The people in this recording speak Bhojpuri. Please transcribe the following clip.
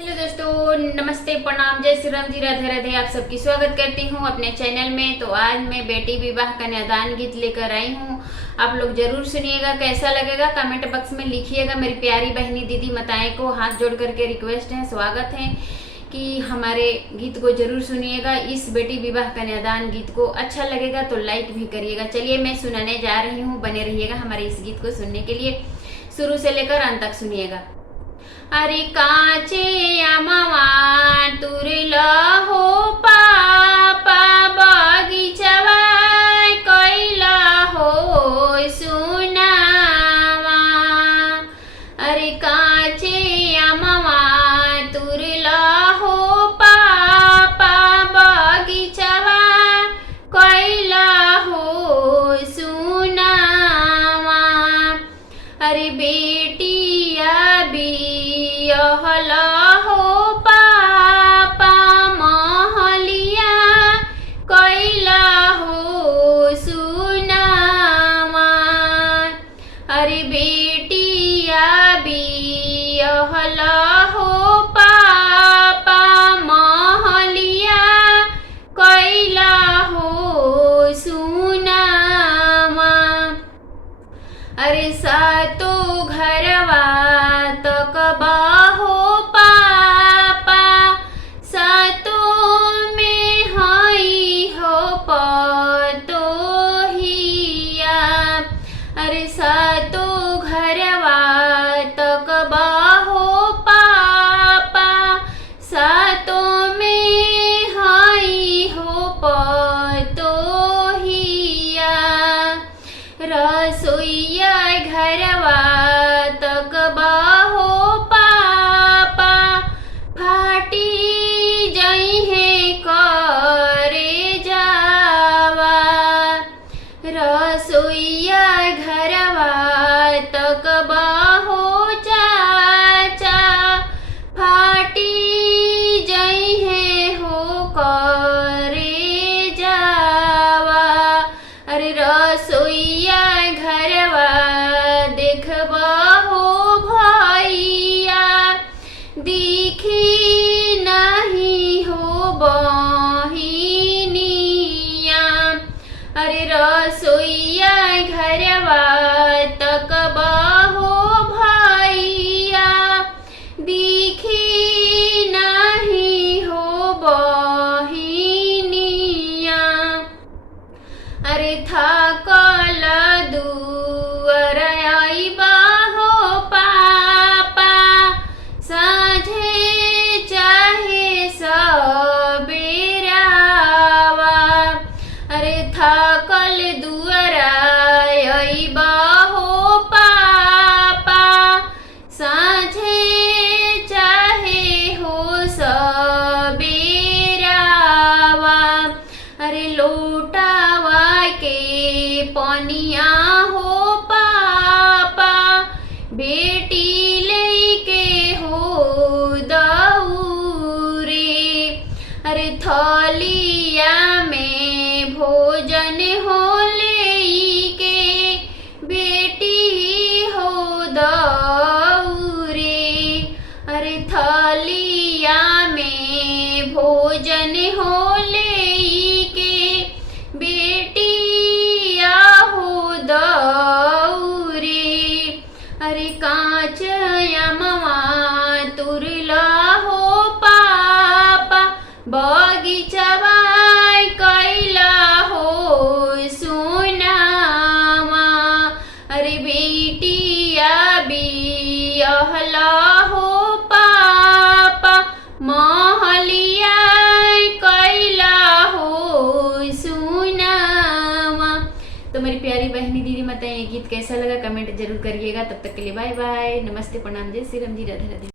हेलो दोस्तों, नमस्ते, प्रणाम, जय श्री राम जी, राधे राधे। आप सबकी स्वागत करती हूँ अपने चैनल में। तो आज मैं बेटी विवाह कन्यादान गीत लेकर आई हूँ। आप लोग जरूर सुनिएगा, कैसा लगेगा कमेंट बॉक्स में लिखिएगा। मेरी प्यारी बहनी दीदी माताएं को हाथ जोड़ करके रिक्वेस्ट है, स्वागत है कि हमारे गीत को जरूर सुनिएगा। इस बेटी विवाह कन्यादान गीत को अच्छा लगेगा तो लाइक भी करिएगा। चलिए मैं सुनाने जा रही हूँ, बने रहिएगा हमारे इस गीत को सुनने के लिए। शुरू से लेकर अंत तक सुनिएगा। अरे काचे अमवा तुरला हो पापा बगीचवा कैला हो सुनावा। अरे काचे अमवा तुरला हो पापा बगीचवा कैला हो सुनावा। अरे बेटिया बियहला हो पापा महलिया कैला हो सुनावा। अरे बेटिया बियहला हो पापा महलिया कैला हो सुनावा। अरे सातो घरवा तक बाहो पापा सातो में हई हो पतोहिया। अरे सातो घरवा तक बाहो पापा सातो में हई हो पतोहिया। रसोईया घरवा तक बाहो पापा फाटी जई है करे जावा। रसोईया घरवा तक बाहो चाचा फाटी जई है हो करे जावा। अरे रसोईया घरवा देखबा हो भैया दिखी नहीं हो बहिनिया। अरे रसोईया घरवा तक बाहो भैया दिखी नहीं हो बहिनिया। अरे थाकल दुअर आइबा हो पापा साझे चाहे सबेरावा। अरे थाकल दुअर आइबा हो पापा साझे चाहे हो सबेरावा। अरे लोटावा के पनिया हो पापा बेटी लेके हो दौरे। अरे थलिया में भोजन हो लेके बेटी हो दौरे। अरे थलिया में भोजन हो लेके बेटिया हो दौरे। अरे कांच अमवा तुरला हो पापा बगीचवा कैला हो सुनावा। अरे बेटिया बियहला हो पापा महलिया कैला हो सुनावा। तो मेरी प्यारी बहनी दीदी माताएं, ये गीत कैसा लगा कमेंट जरूर करिएगा। तब तक के लिए बाय बाय, नमस्ते, प्रणाम, जय श्री राम जी, राधे राधे।